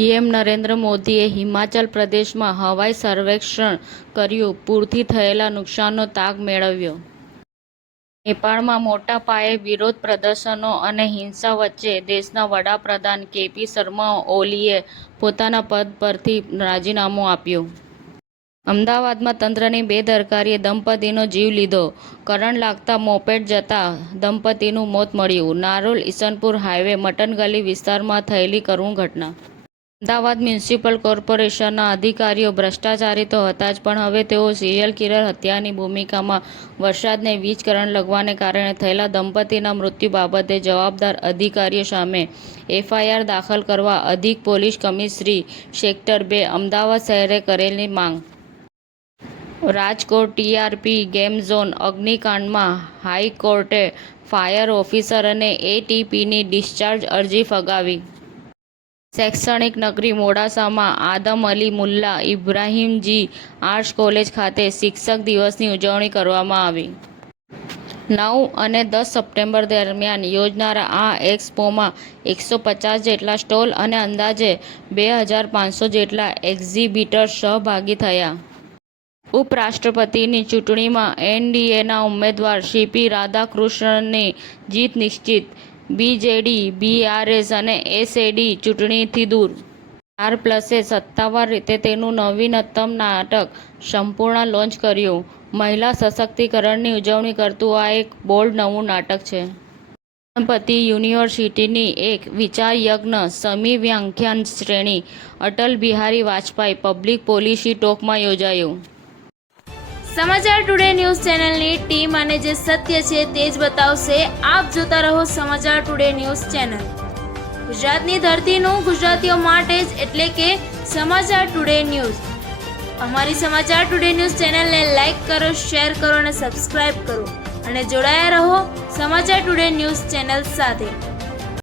PM Narendra મોદીએ હિમાચલ પ્રદેશમાં હવાઈ સર્વેક્ષણ કર્યું, પૂરથી થયેલા નુકસાનનો તાગ મેળવ્યો. નેપાળમાં મોટા પાયે વિરોધ પ્રદર્શનો અને હિંસા વચ્ચે દેશના વડાપ્રધાન કેપી શર્મા ઓલીએ પોતાના પદ પરથી રાજીનામું આપ્યું. અમદાવાદમાં તંત્રની બેદરકારીએ દંપતીનો જીવ લીધો. કરંટ લાગતા મોપેડ જતા દંપતીનું મોત મળ્યું. નારોલ ઈસનપુર હાઈવે મટન ગલી વિસ્તારમાં થયેલી કરુણ ઘટના. અમદાવાદ મ્યુનિસિપલ કોર્પોરેશનના અધિકારીઓ ભ્રષ્ટાચારી તો હતા જ, પણ હવે તેઓ સિરિયલ કિલર હત્યાની ભૂમિકામાં. વરસાદને વીજ કરંટ લાગવાને કારણે થયેલા દંપતીના મૃત્યુ બાબતે જવાબદાર અધિકારીઓ સામે એફઆઈઆર દાખલ કરવા અધિક પોલીસ કમિશનરી સેક્ટર 2 અમદાવાદ શહેરે કરેલી માંગ. રાજકોટ ટીઆરપી ગેમ ઝોન અગ્નિકાંડમાં હાઈકોર્ટે ફાયર ઓફિસર અને એટીપીની ડિસ્ચાર્જ અરજી ફગાવી. શૈક્ષણિક નગરી મોડાસામાં આદમ અલી મુલ્લા ઇબ્રાહીમજી આર્ટ્સ કોલેજ ખાતે શિક્ષક દિવસની ઉજવણી કરવામાં આવી. 9 અને 10 સપ્ટેમ્બર દરમિયાન યોજાનારા આ એક્સપોમાં 150 જેટલા સ્ટોલ અને અંદાજે 2500 જેટલા એક્ઝિબિટર્સ સહભાગી થયા. ઉપરાષ્ટ્રપતિની ચૂંટણીમાં એનડીએના ઉમેદવાર સીપી રાધાકૃષ્ણનની જીત નિશ્ચિત. બીજેડી, બીઆરએસ અને એસએડી ચૂંટણીથી દૂર. સ્ટાર+એ સત્તાવાર રીતે તેનું નવીનતમ નાટક સંપૂર્ણા લોન્ચ કર્યું. મહિલા સશક્તિકરણની ઉજવણી કરતું આ એક બોલ્ડ નવું નાટક છે. ગણપતિ યુનિવર્સિટીની એક વિચારયજ્ઞ સમી વ્યાખ્યાન શ્રેણી અટલ બિહારી વાજપેયી પબ્લિક પોલિસી ટોકમાં યોજાયું. સમાચાર ટુડે ન્યૂઝ ચેનલની ટીમ અને જે સત્ય છે તે જ બતાવશે. આપ જોતા રહો સમાચાર ટુડે ન્યૂઝ ચેનલ. ગુજરાતની ધરતીનું ગુજરાતીઓ માટે જ, એટલે કે સમાચાર ટુડે ન્યૂઝ. અમારી સમાચાર ટુડે ન્યૂઝ ચેનલને લાઇક કરો, શેર કરો અને સબસ્ક્રાઇબ કરો અને જોડાયા રહો સમાચાર ટુડે ન્યૂઝ ચેનલ સાથે.